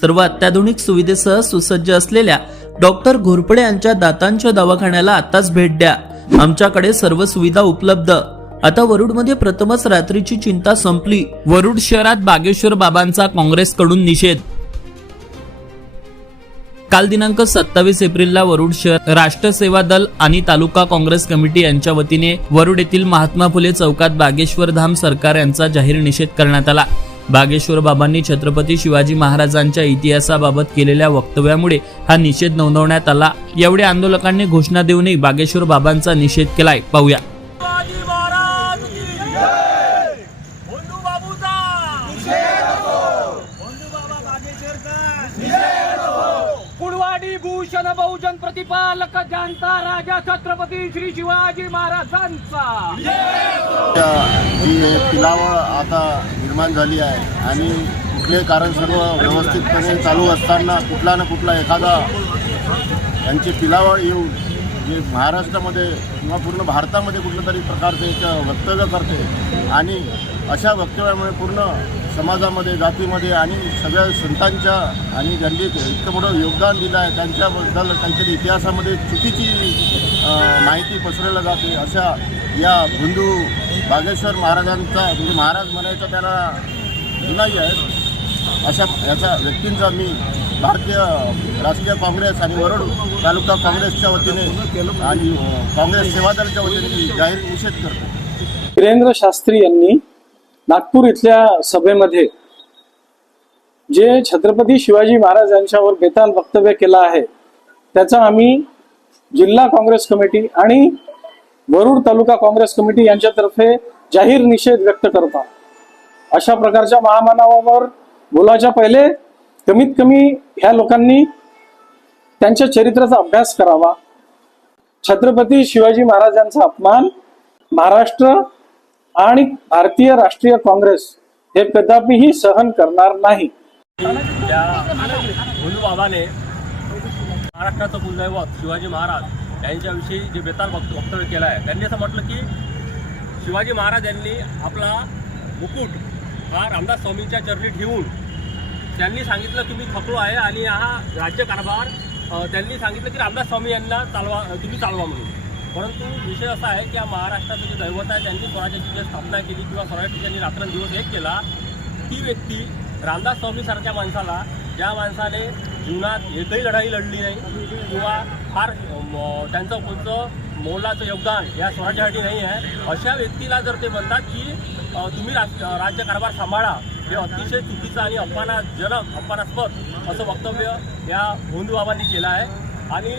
सर्व अत्याधुनिक सुविधेसह सुसज्ज असलेल्या डॉक्टर घोरपडे यांच्या दातांच्या दवाखान्याला आताच भेट द्या। आमच्याकडे सर्व सुविधा उपलब्ध। आता वरुडमध्ये प्रथमच रात्रीची चिंता संपली। वरुड शहरात बागेश्वर बाबांचा काँग्रेसकडून निषेध। काल दिनांक 27 एप्रिलला वरुड शहर राष्ट्र सेवा दल आणि तालुका काँग्रेस कमिटी यांच्या वतीने वरुड येथील महात्मा फुले चौकात बागेश्वर धाम सरकार यांचा जाहीर निषेध करण्यात आला। बागेश्वर बाबांनी छत्रपती शिवाजी महाराजांच्या इतिहासाबाबत केलेल्या वक्तव्यामुळे हा निषेध नोंदवण्यात आला। यावेळी आंदोलकांनी घोषणा देऊनही बागेश्वर बाबांचा निषेध केलाय। पाहूया। कुळवाडी भूषण बहुजन प्रतिपालक जनता राजा छत्रपती श्री शिवाजी महाराजांचा जी पिलावळ आता निर्माण झाली आहे आणि कुठले कारण सर्व व्यवस्थितपणे चालू असताना कुठला ना कुठला एखादा यांची पिलावळ येऊन जे महाराष्ट्रामध्ये किंवा पूर्ण भारतामध्ये कुठल्या तरी प्रकारचे एक वक्तव्य करते आणि अशा वक्तव्यामुळे पूर्ण समाजामध्ये जातीमध्ये आणि सगळ्या संतांच्या आणि ज्यांनी इतकं मोठं योगदान दिलं आहे त्यांच्याबद्दल काहीतरी इतिहासामध्ये चुकीची माहिती पसरवली जाते। अशा या बंधू बागेश्वर महाराजांचा म्हणजे महाराज म्हणायचं त्याला जुनाई आहे अशा याचा व्यक्तींचा मी भारतीय राष्ट्रीय काँग्रेस आणि वरुड तालुका काँग्रेसच्या वतीने आणि काँग्रेस सेवा दलाच्या वतीने जाहीर निषेध करतो। वीरेंद्र शास्त्री यांनी नागपूर इथल्या सभेमध्ये जे छत्रपती शिवाजी महाराज यांच्यावर बेताल वक्तव्य केलं आहे त्याचा आम्ही जिल्हा काँग्रेस कमिटी आणि वरुड तालुका काँग्रेस कमिटी यांच्यातर्फे जाहीर निषेध व्यक्त करतो। अशा प्रकारच्या महामानवावर बोलायच्या पहिले कमीत कमी ह्या लोकांनी त्यांच्या चरित्राचा अभ्यास करावा। छत्रपती शिवाजी महाराजांचा अपमान महाराष्ट्र आणि भारतीय राष्ट्रीय काँग्रेस हे कदापिही सहन करणार नाही। त्या भोलू बाबाने महाराष्ट्राचं कुलदैवत शिवाजी महाराज यांच्याविषयी जे बेताल वक्तव्य केलं आहे त्यांनी असं म्हटलं की शिवाजी महाराज यांनी आपला मुकुट हा रामदास स्वामींच्या चरणी ठेवून त्यांनी सांगितलं की मी थकलो आहे आणि हा राज्यकारभार त्यांनी सांगितलं की रामदास स्वामी यांना तुम्ही चालवा म्हणून। परंतु विषय असा आहे की महाराष्ट्राचं जे दैवत आहे त्यांनी स्वराज्याची जी स्थापना केली किंवा स्वराज्याची त्यांनी रात्रंदिवस एक केला ती व्यक्ती रामदास स्वामीसारख्या माणसाला ज्या माणसाने जीवनात एकही लढाई लढली नाही किंवा फार त्यांचं कोणतं मोलाचं योगदान या स्वराज्यासाठी नाही आहे अशा व्यक्तीला जर ते म्हणतात की तुम्ही राज्यकारभार सांभाळा हे अतिशय चुकीचं आणि अपमानास्पद असं वक्तव्य या भोंदू बाबांनी केलं आहे। आणि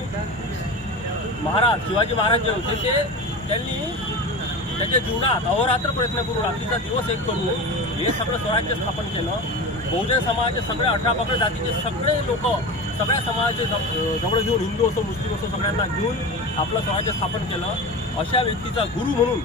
महाराज शिवाजी महाराज जे होते ते त्यांनी त्याच्या जीवनात अहोरात्र प्रयत्न करून रात्रीचा दिवस एक करून हे सगळं स्वराज्य स्थापन केलं। बहुजन समाजाचे सगळे 18 पगड जातीचे सगळे लोक सगळ्या समाजाचे जवळ घेऊन हिंदू असो मुस्लिम असो सगळ्यांना घेऊन आपलं स्वराज्य स्थापन केलं। अशा व्यक्तीचा गुरु म्हणून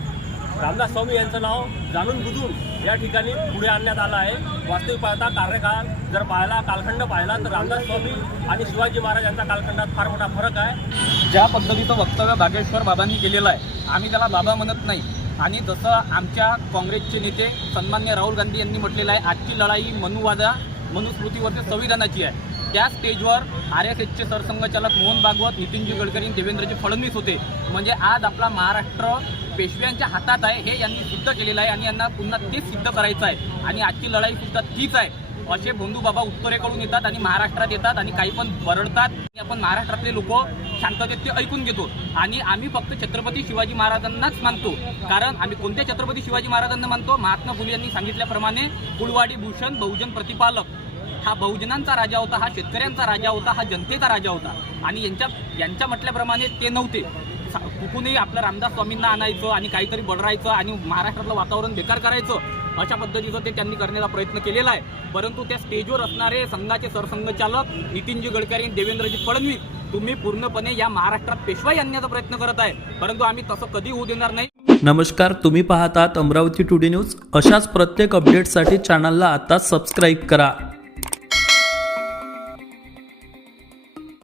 रामदास स्वामी यांचं नाव जाणून बुजून या ठिकाणी पुढे आणण्यात आलं आहे। वास्तविक पाहता कार्यकाळ जर पाहिला कालखंड पाहिला तर रामदास स्वामी आणि शिवाजी महाराज यांच्या कालखंडात फार मोठा फरक आहे। ज्या पद्धतीचं वक्तव्य बागेश्वर बाबांनी केलेलं आहे आम्ही त्याला बाबा म्हणत नाही। आणि जसं आमच्या काँग्रेसचे नेते सन्मान्य राहुल गांधी यांनी म्हटलेलं आहे आजची लढाई मनुस्मृतीवरती संविधानाची आहे। त्या स्टेजवर RSSचे सरसंघचालक मोहन भागवत नितीनजी गडकरी देवेंद्रजी फडणवीस होते। म्हणजे आज आपला महाराष्ट्र पेशव्यांच्या हातात आहे हे यांनी सिद्ध केलेलं आहे आणि यांना पुन्हा तेच सिद्ध करायचं आहे आणि आजची लढाई सुद्धा तीच आहे। असे बंधू बाबा उत्तरेकडून येतात आणि महाराष्ट्रात येतात आणि काही पण बरडतात आणि आपण महाराष्ट्रातले लोक शांततेत ते ऐकून घेतो आणि आम्ही फक्त छत्रपती शिवाजी महाराजांनाच मानतो। कारण आम्ही कोणत्या छत्रपती शिवाजी महाराजांना मानतो? महात्मा फुले यांनी सांगितल्याप्रमाणे कुळवाडी भूषण बहुजन प्रतिपालक हा बहुजनांचा राजा होता, हा शेतकऱ्यांचा राजा होता, हा जनतेचा राजा होता आणि यांच्या म्हटल्याप्रमाणे ते नव्हते। कुठूनही आपलं रामदास स्वामींना आणायचं आणि काहीतरी बडरायचं आणि महाराष्ट्रातलं वातावरण बेकार करायचं अशा पद्धतीचं ते त्यांनी करण्याचा प्रयत्न केलेला आहे। परंतु त्या स्टेजवर असणारे संघाचे सरसंघचालक नितीनजी गडकरी देवेंद्रजी फडणवीस तुम्ही पूर्णपणे या महाराष्ट्रात पेशवाई आणण्याचा प्रयत्न करत आहे परंतु आम्ही तसं कधी होऊ देणार नाही। नमस्कार, तुम्ही पाहतात अमरावती टुडे न्यूज। अशाच प्रत्येक अपडेटसाठी चॅनलला आता सबस्क्राईब करा।